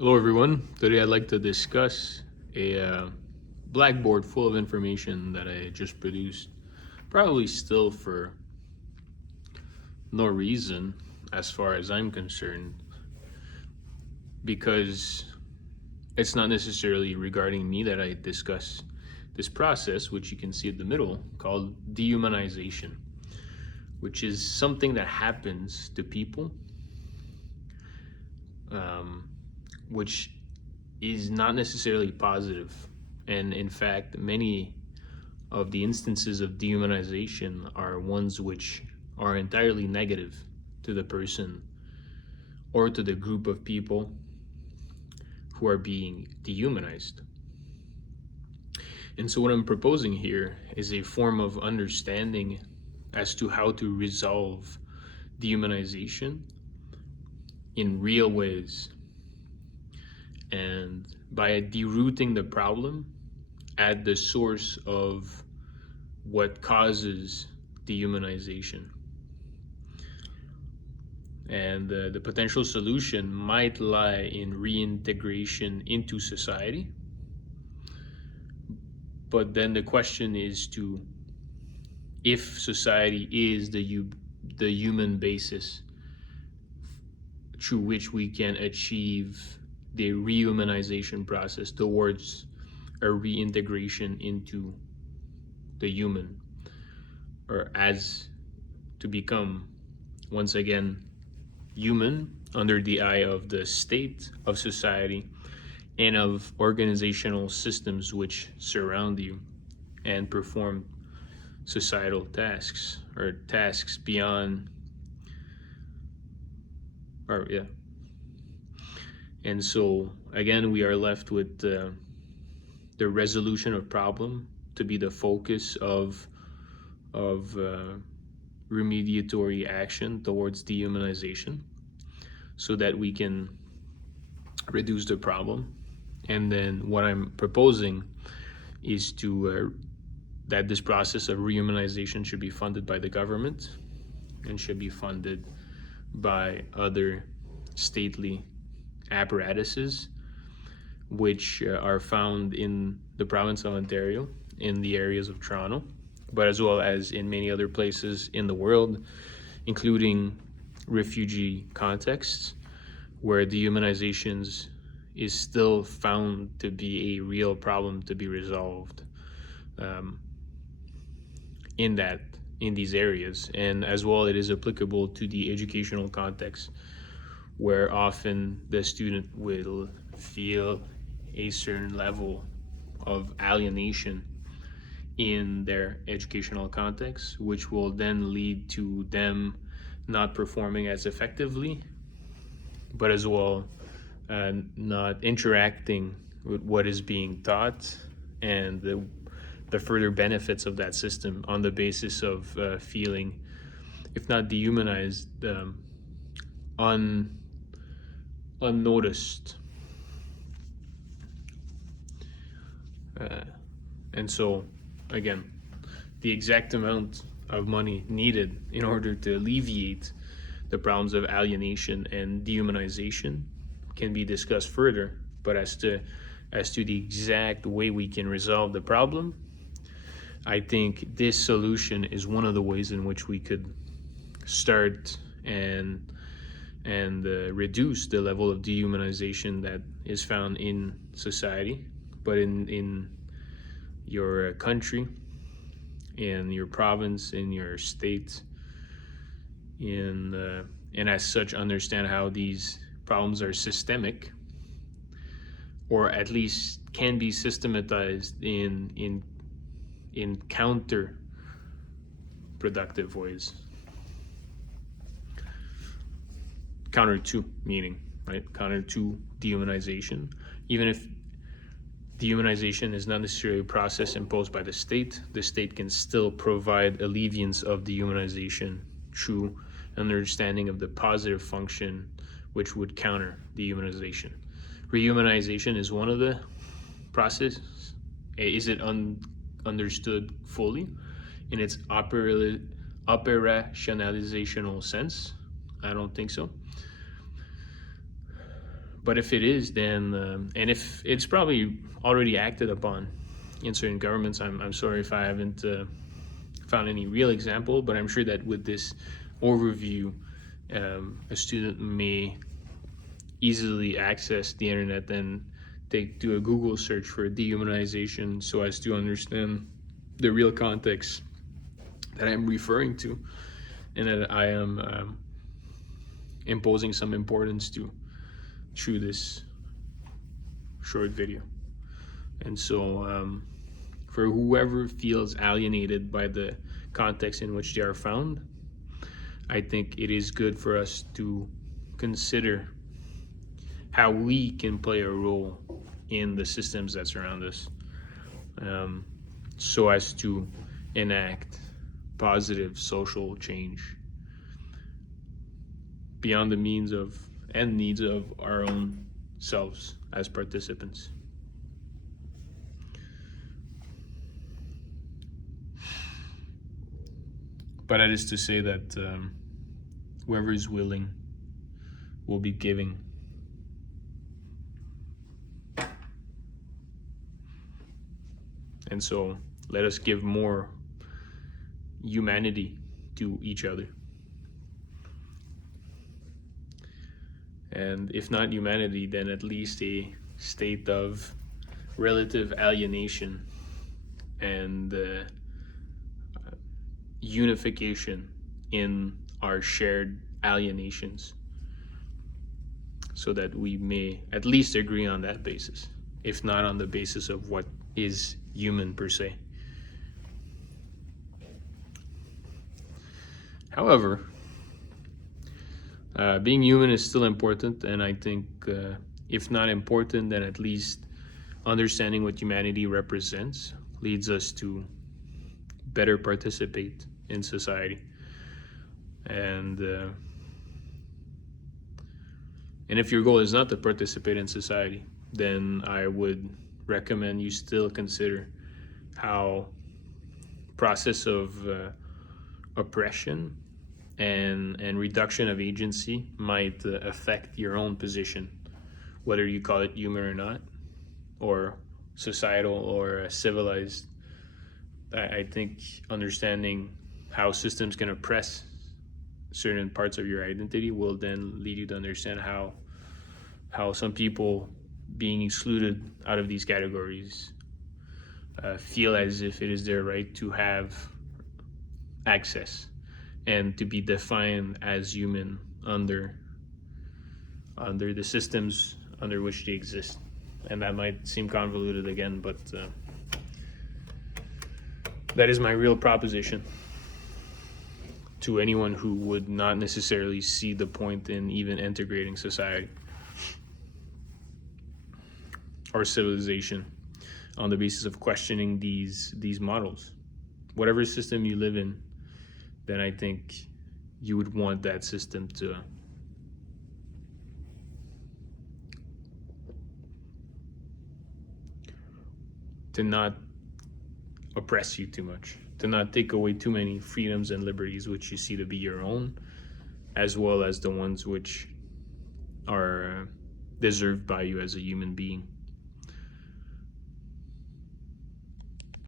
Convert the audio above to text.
Hello, everyone. Today I'd like to discuss a blackboard full of information that I just produced. Probably still for no reason, as far as I'm concerned, because it's not necessarily regarding me that I discuss this process, which you can see at the middle, called dehumanization, which is something that happens to people, which is not necessarily positive. And in fact, many of the instances of dehumanization are ones which are entirely negative to the person or to the group of people who are being dehumanized. And so what I'm proposing here is a form of understanding as to how to resolve dehumanization in real ways, and by derooting the problem at the source of what causes dehumanization. And the potential solution might lie in reintegration into society. But then the question is to, if society is the human basis through which we can achieve the rehumanization process towards a reintegration into the human, or as to become once again human under the eye of the state, of society, and of organizational systems which surround you and perform societal tasks, or tasks beyond, or yeah. And so again, we are left with the resolution of problem to be the focus of remediatory action towards dehumanization, so that we can reduce the problem. And then what I'm proposing is to that this process of rehumanization should be funded by the government and should be funded by other stately apparatuses which are found in the province of Ontario, in the areas of Toronto, but as well as in many other places in the world, including refugee contexts, where dehumanizations is still found to be a real problem to be resolved in these areas. And as well, it is applicable to the educational context, where often the student will feel a certain level of alienation in their educational context, which will then lead to them not performing as effectively, but as well not interacting with what is being taught and the further benefits of that system, on the basis of feeling, if not dehumanized, unnoticed. And so, again, the exact amount of money needed in order to alleviate the problems of alienation and dehumanization can be discussed further. But as to the exact way we can resolve the problem, I think this solution is one of the ways in which we could start and reduce the level of dehumanization that is found in society, but in your country, in your province, in your state, and as such understand how these problems are systemic, or at least can be systematized in counter-productive ways. Counter to meaning, right? Counter to dehumanization. Even if dehumanization is not necessarily a process imposed by the state can still provide alleviance of dehumanization through an understanding of the positive function which would counter dehumanization. Rehumanization is one of the processes. Is it understood fully in its operationalizational sense? I don't think so. But if it is, then and if it's probably already acted upon in certain governments, I'm sorry if I haven't found any real example, but I'm sure that with this overview, a student may easily access the internet and they do a Google search for dehumanization so as to understand the real context that I'm referring to and that I am imposing some importance to through this short video. And so for whoever feels alienated by the context in which they are found, I think it is good for us to consider how we can play a role in the systems that surround us, so as to enact positive social change beyond the means of and needs of our own selves as participants. But that is to say that whoever is willing will be giving. And so let us give more humanity to each other. And if not humanity, then at least a state of relative alienation and unification in our shared alienations, so that we may at least agree on that basis, if not on the basis of what is human per se. However, being human is still important, and I think if not important, then at least understanding what humanity represents leads us to better participate in society. And if your goal is not to participate in society, then I would recommend you still consider how process of oppression and reduction of agency might affect your own position, whether you call it human or not, or societal or civilized. I think understanding how systems can oppress certain parts of your identity will then lead you to understand how some people being excluded out of these categories feel as if it is their right to have access and to be defined as human under the systems under which they exist. And that might seem convoluted again, but that is my real proposition to anyone who would not necessarily see the point in even integrating society or civilization on the basis of questioning these models. Whatever system you live in, then I think you would want that system to not oppress you too much, to not take away too many freedoms and liberties which you see to be your own, as well as the ones which are deserved by you as a human being.